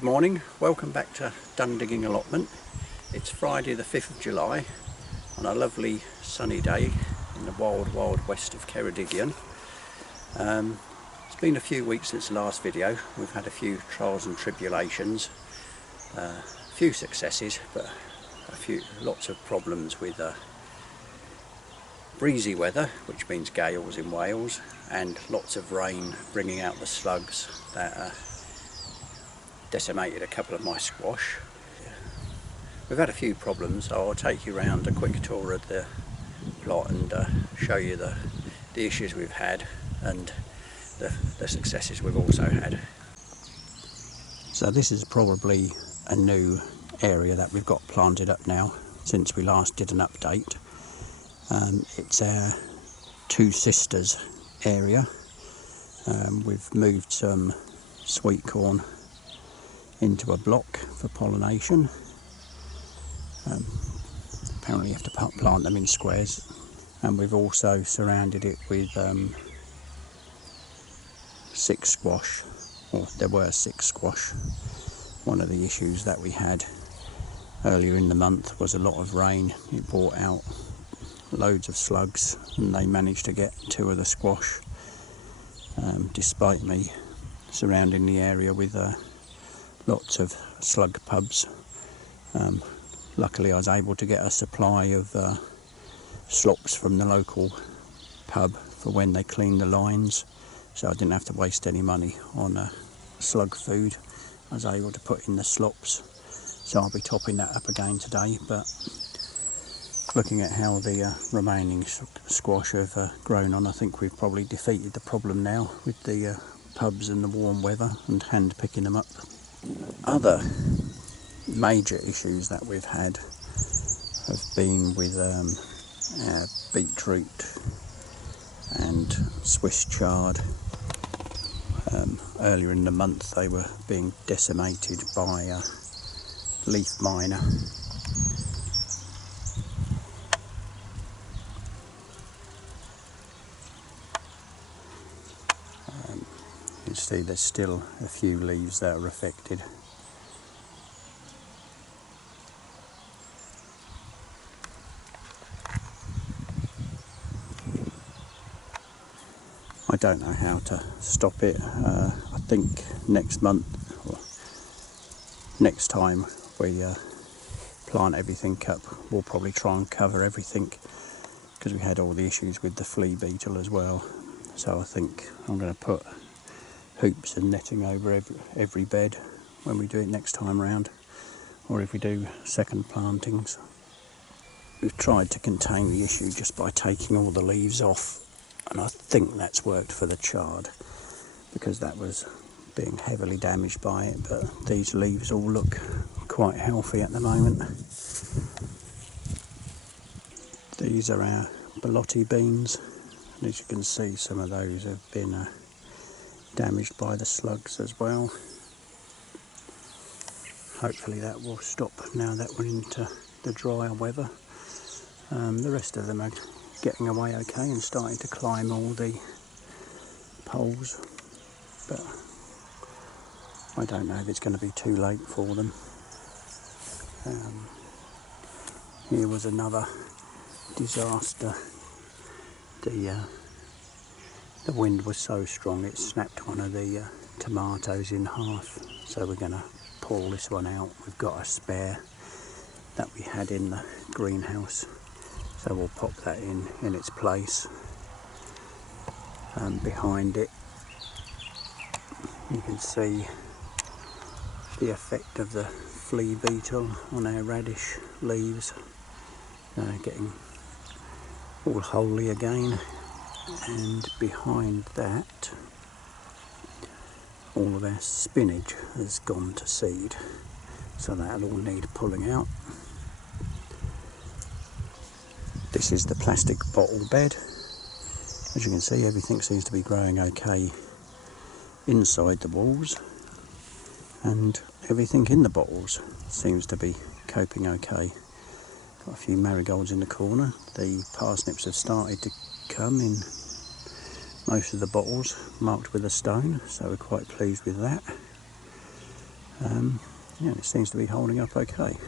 Good morning, welcome back to Dundiggin Allotment. It's Friday the 5th of July on a lovely sunny day in the wild west of Ceredigion. It's been a few weeks since the last video. We've had a few trials and tribulations, a few successes, but lots of problems with breezy weather, which means gales in Wales, and lots of rain bringing out the slugs that decimated a couple of my squash. We've had a few problems, so I'll take you around a quick tour of the plot and show you the issues we've had and the successes we've also had. So this is probably a new area that we've got planted up now since we last did an update. It's our Two Sisters area. We've moved some sweet corn into a block for pollination. Apparently you have to plant them in squares, and we've also surrounded it with 6 squash, or there were 6 squash. One of the issues that we had earlier in the month was a lot of rain. It brought out loads of slugs, and they managed to get 2 of the squash, despite me surrounding the area with lots of slug pubs. Luckily I was able to get a supply of slops from the local pub for when they clean the lines, so I didn't have to waste any money on slug food. I was able to put in the slops, so I'll be topping that up again today. But looking at how the remaining squash have grown on, I think we've probably defeated the problem now with the pubs and the warm weather and hand picking them up. Other major issues that we've had have been with our beetroot and Swiss chard. Earlier in the month they were being decimated by a leaf miner. You can see there's still a few leaves that are affected. I don't know how to stop it. I think next month, or next time we plant everything up, we'll probably try and cover everything, because we had all the issues with the flea beetle as well. So I think I'm going to put hoops and netting over every bed when we do it next time round, or if we do second plantings. We've tried to contain the issue just by taking all the leaves off, and I think that's worked for the chard, because that was being heavily damaged by it. But these leaves all look quite healthy at the moment. These are our borlotti beans, and as you can see, some of those have been damaged by the slugs as well. Hopefully that will stop now that we're into the drier weather. The rest of them are getting away okay and starting to climb all the poles, but I don't know if it's going to be too late for them. Here was another disaster. The wind was so strong it snapped one of the tomatoes in half, so we're going to pull this one out. We've got a spare that we had in the greenhouse, so we'll pop that in its place. Behind it you can see the effect of the flea beetle on our radish leaves, getting all holy again. And behind that, all of our spinach has gone to seed, so that'll all need pulling out. This is the plastic bottle bed. As you can see, everything seems to be growing okay inside the walls, and everything in the bottles seems to be coping okay. Got a few marigolds in the corner. The parsnips have started to come in most of the bottles marked with a stone, so we're quite pleased with that. Yeah, it seems to be holding up okay.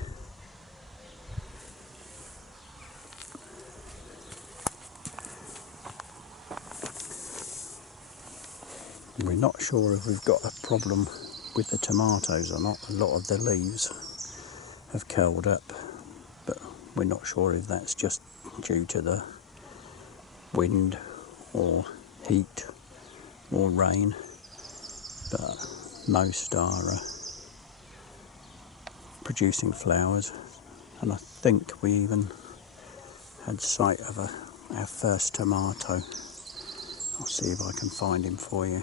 We're not sure if we've got a problem with the tomatoes or not. A lot of the leaves have curled up, but we're not sure if that's just due to the wind or heat or rain, but most are producing flowers, and I think we even had sight of our first tomato. I'll see if I can find him for you.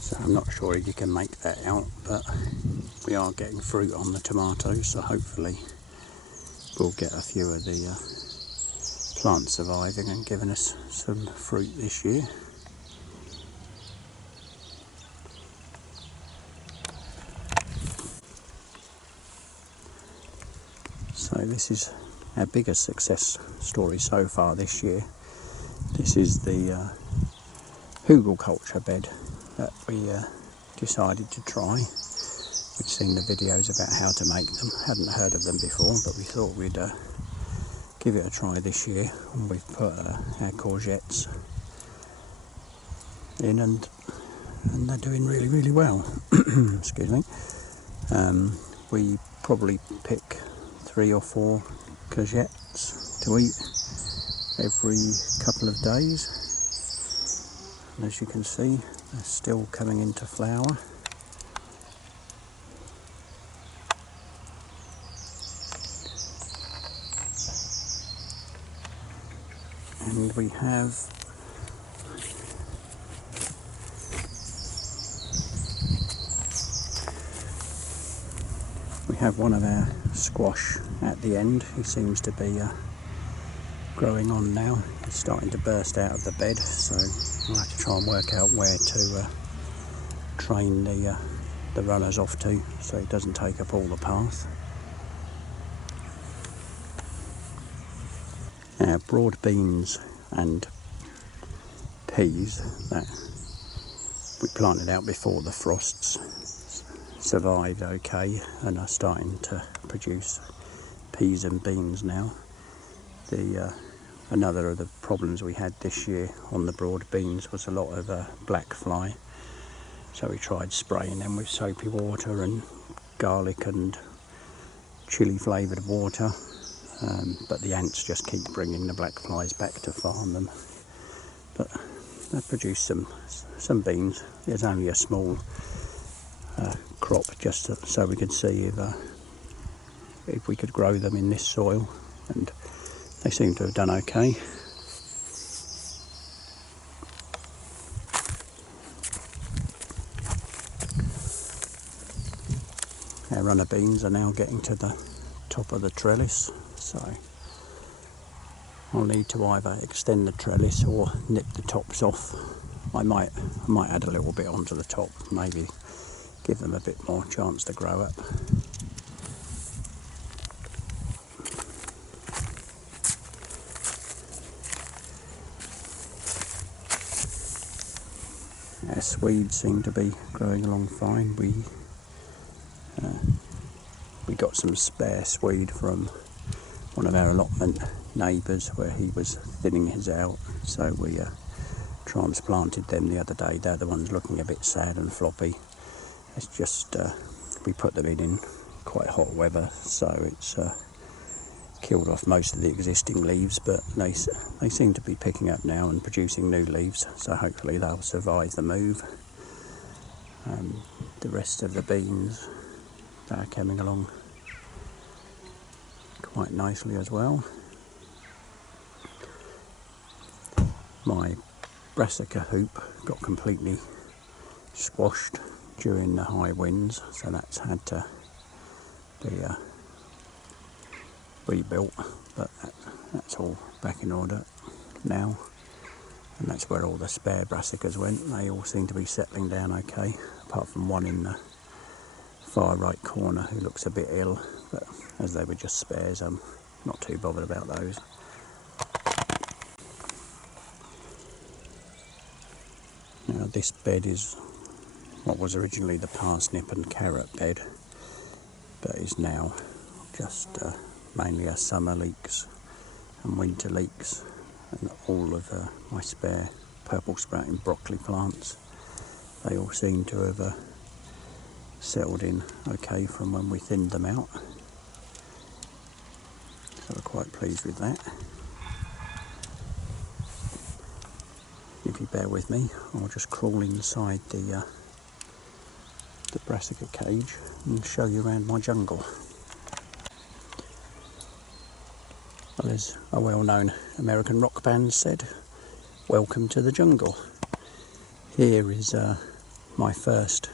So I'm not sure if you can make that out, but we are getting fruit on the tomatoes, so hopefully we'll get a few of the plants surviving and giving us some fruit this year. So this is our biggest success story so far this year. This is the hugelkultur bed that we decided to try. We'd seen the videos about how to make them, hadn't heard of them before, but we thought we'd give it a try this year, and we've put our courgettes in, and they're doing really, really well. Excuse me. We probably pick 3 or 4 courgettes to eat every couple of days, and as you can see, they're still coming into flower. And we have one of our squash at the end, who seems to be growing on now. He's starting to burst out of the bed, so I'll have to try and work out where to train the runners off to, so it doesn't take up all the path. Our broad beans and peas that we planted out before the frosts survived okay and are starting to produce peas and beans now. Another of the problems we had this year on the broad beans was a lot of black fly, so we tried spraying them with soapy water and garlic and chilli flavoured water, but the ants just keep bringing the black flies back to farm them. But they produced some beans. There's only a small crop, just so we could see if we could grow them in this soil, and they seem to have done okay. Our runner beans are now getting to the top of the trellis, so I'll need to either extend the trellis or nip the tops off. I might add a little bit onto the top, maybe give them a bit more chance to grow up. Our Swedes seem to be growing along fine. We got some spare Swede from one of our allotment neighbours where he was thinning his out, so we transplanted them the other day. They're the ones looking a bit sad and floppy. It's just we put them in quite hot weather, so it's killed off most of the existing leaves, but they seem to be picking up now and producing new leaves, so hopefully they'll survive the move. The rest of the beans, they're coming along quite nicely as well. My brassica hoop got completely squashed during the high winds, so that's had to be rebuilt, but that's all back in order now, and that's where all the spare brassicas went. They all seem to be settling down okay, apart from one in the far right corner who looks a bit ill, but as they were just spares, I'm not too bothered about those. Now this bed is what was originally the parsnip and carrot bed, but is now just mainly our summer leeks and winter leeks, and all of my spare purple sprouting broccoli plants. They all seem to have settled in okay from when we thinned them out, so we're quite pleased with that. If you bear with me, I'll just crawl inside the brassica cage and show you around my jungle. Well, as a well-known American rock band said, welcome to the jungle. Here is my first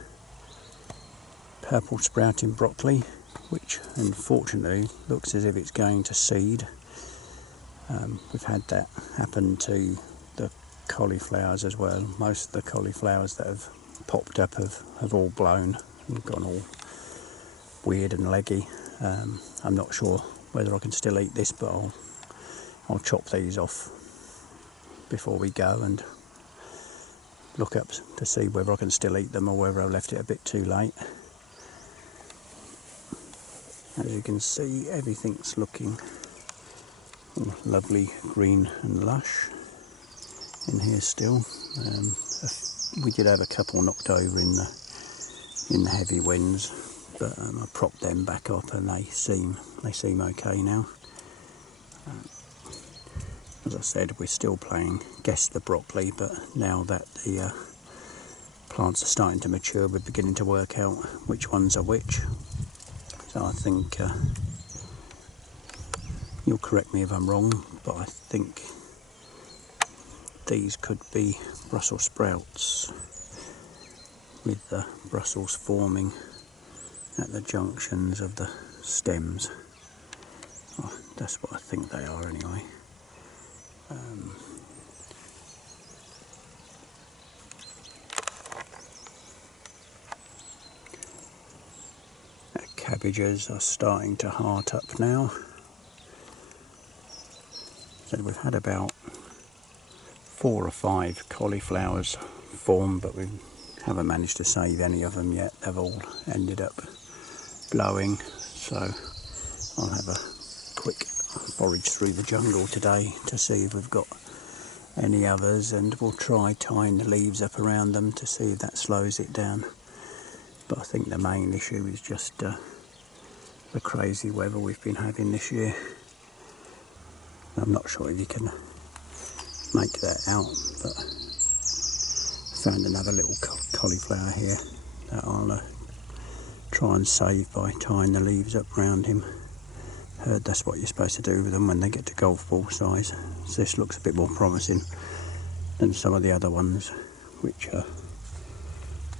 purple sprouting broccoli, which unfortunately looks as if it's going to seed. We've had that happen to the cauliflowers as well. Most of the cauliflowers that have popped up have all blown and gone all weird and leggy. I'm not sure whether I can still eat this, but I'll chop these off before we go and look up to see whether I can still eat them or whether I left it a bit too late. As you can see, everything's looking lovely green and lush in here still. We did have a couple knocked over in the heavy winds, but I propped them back up and they seem okay now. As I said, we're still playing guess the broccoli, but now that the plants are starting to mature, we're beginning to work out which ones are which. So I think you'll correct me if I'm wrong, but I think these could be Brussels sprouts, with the Brussels forming at the junctions of the stems. Oh, that's what I think they are anyway. Our cabbages are starting to heart up now. So we've had about 4 or 5 cauliflowers form, but we haven't managed to save any of them yet. They've all ended up blowing, so I'll have a quick forage through the jungle today to see if we've got any others, and we'll try tying the leaves up around them to see if that slows it down. But I think the main issue is just the crazy weather we've been having this year. I'm not sure if you can make that out, but I found another little cauliflower here that I'll try and save by tying the leaves up around him. Heard that's what you're supposed to do with them when they get to golf ball size. So this looks a bit more promising than some of the other ones, which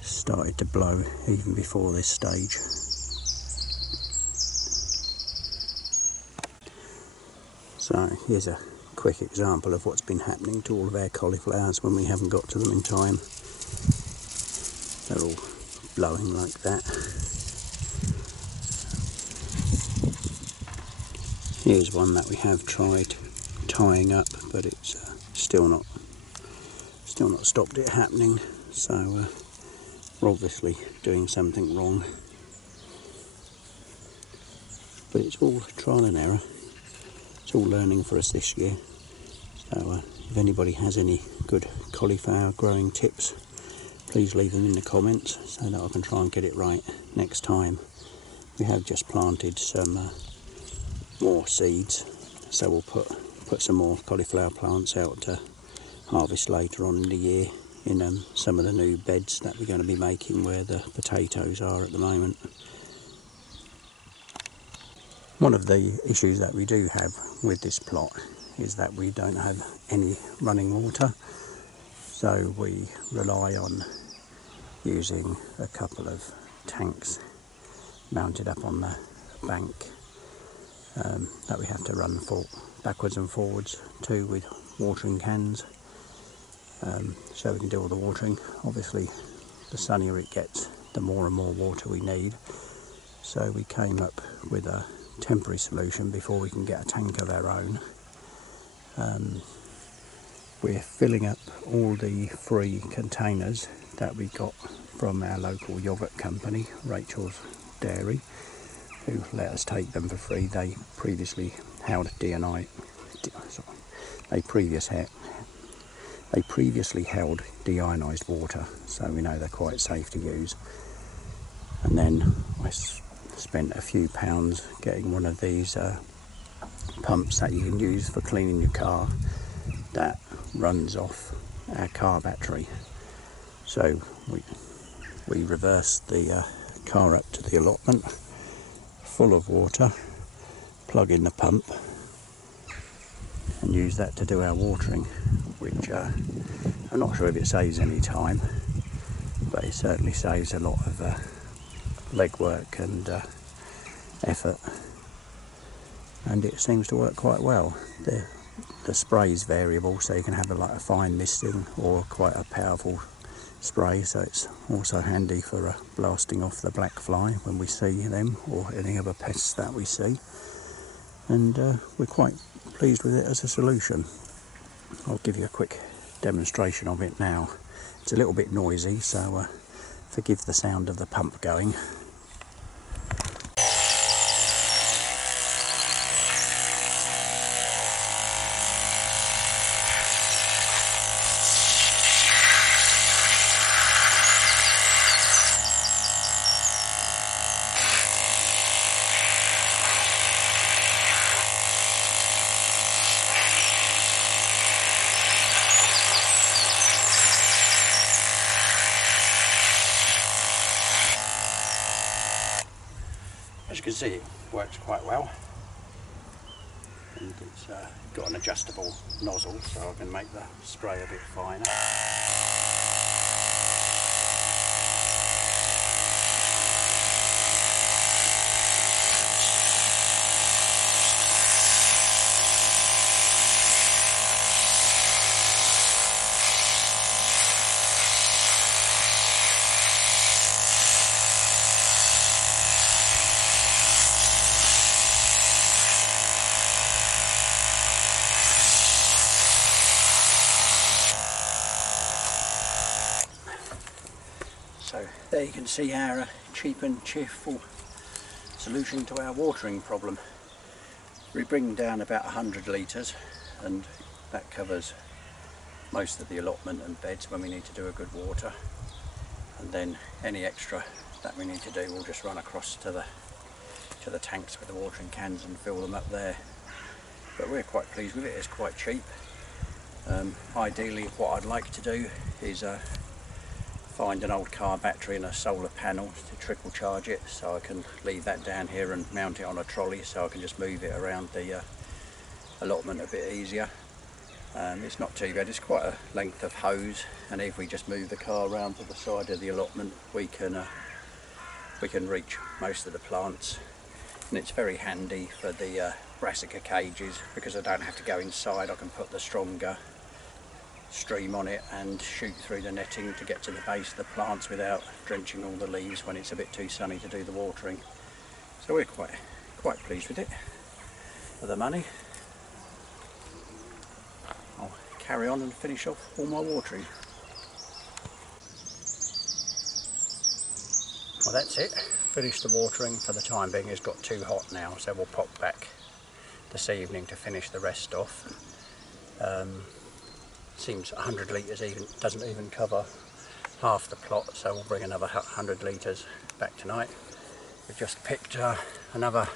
started to blow even before this stage. So here's a quick example of what's been happening to all of our cauliflowers when we haven't got to them in time. They're all blowing like that. Here's one that we have tried tying up, but it's still not stopped it happening. So we're obviously doing something wrong. But it's all trial and error. It's all learning for us this year. So if anybody has any good cauliflower growing tips, please leave them in the comments so that I can try and get it right next time. We have just planted some more seeds, so we'll put some more cauliflower plants out to harvest later on in the year in some of the new beds that we're going to be making where the potatoes are at the moment. One of the issues that we do have with this plot is that we don't have any running water, so we rely on using a couple of tanks mounted up on the bank that we have to run backwards and forwards to with watering cans, so we can do all the watering. Obviously the sunnier it gets, the more and more water we need, so we came up with a temporary solution before we can get a tank of our own. We're filling up all the free containers that we got from our local yoghurt company, Rachel's Dairy, who let us take them for free. They previously held deionised water, so we know they're quite safe to use. And then I spent a few pounds getting one of these pumps that you can use for cleaning your car that runs off our car battery. So we reversed the car up to the allotment full of water, plug in the pump and use that to do our watering, which I'm not sure if it saves any time, but it certainly saves a lot of legwork and effort, and it seems to work quite well. The spray is variable, so you can have a fine misting or quite a powerful spray, so it's also handy for blasting off the black fly when we see them or any other pests that we see, and we're quite pleased with it as a solution. I'll give you a quick demonstration of it now. It's a little bit noisy, so forgive the sound of the pump going. As you can see, it works quite well, and it's got an adjustable nozzle, so I can make the spray a bit finer. So there you can see our cheap and cheerful solution to our watering problem. We bring down about 100 litres, and that covers most of the allotment and beds when we need to do a good water, and then any extra that we need to do we'll just run across to the tanks with the watering cans and fill them up there. But we're quite pleased with it. It's quite cheap. Ideally what I'd like to do is find an old car battery and a solar panel to trickle charge it, so I can leave that down here and mount it on a trolley, so I can just move it around the allotment a bit easier. It's not too bad, it's quite a length of hose, and if we just move the car around to the side of the allotment we can reach most of the plants. And it's very handy for the brassica cages, because I don't have to go inside. I can put the stronger stream on it and shoot through the netting to get to the base of the plants without drenching all the leaves when it's a bit too sunny to do the watering. So we're quite pleased with it for the money. I'll carry on and finish off all my watering. Well, that's it. Finished the watering for the time being. It's got too hot now, so we'll pop back this evening to finish the rest off. Seems 100 litres doesn't even cover half the plot, so we'll bring another 100 litres back tonight. We've just picked another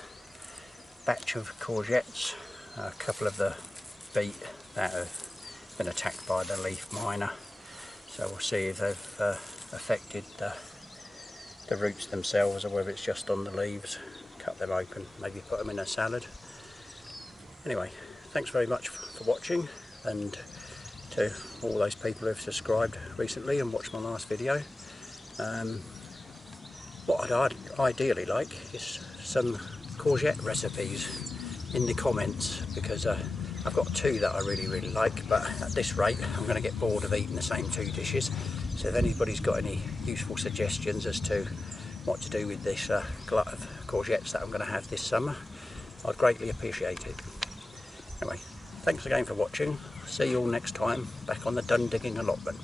batch of courgettes, a couple of the beet that have been attacked by the leaf miner, so we'll see if they've affected the roots themselves or whether it's just on the leaves. Cut them open, maybe put them in a salad. Anyway, thanks very much for watching, and to all those people who have subscribed recently and watched my last video. What I'd ideally like is some courgette recipes in the comments, because I've got two that I really like, but at this rate I'm going to get bored of eating the same two dishes. So if anybody's got any useful suggestions as to what to do with this glut of courgettes that I'm going to have this summer, I'd greatly appreciate it. Anyway, thanks again for watching. See you all next time back on the Dundiggin Allotment.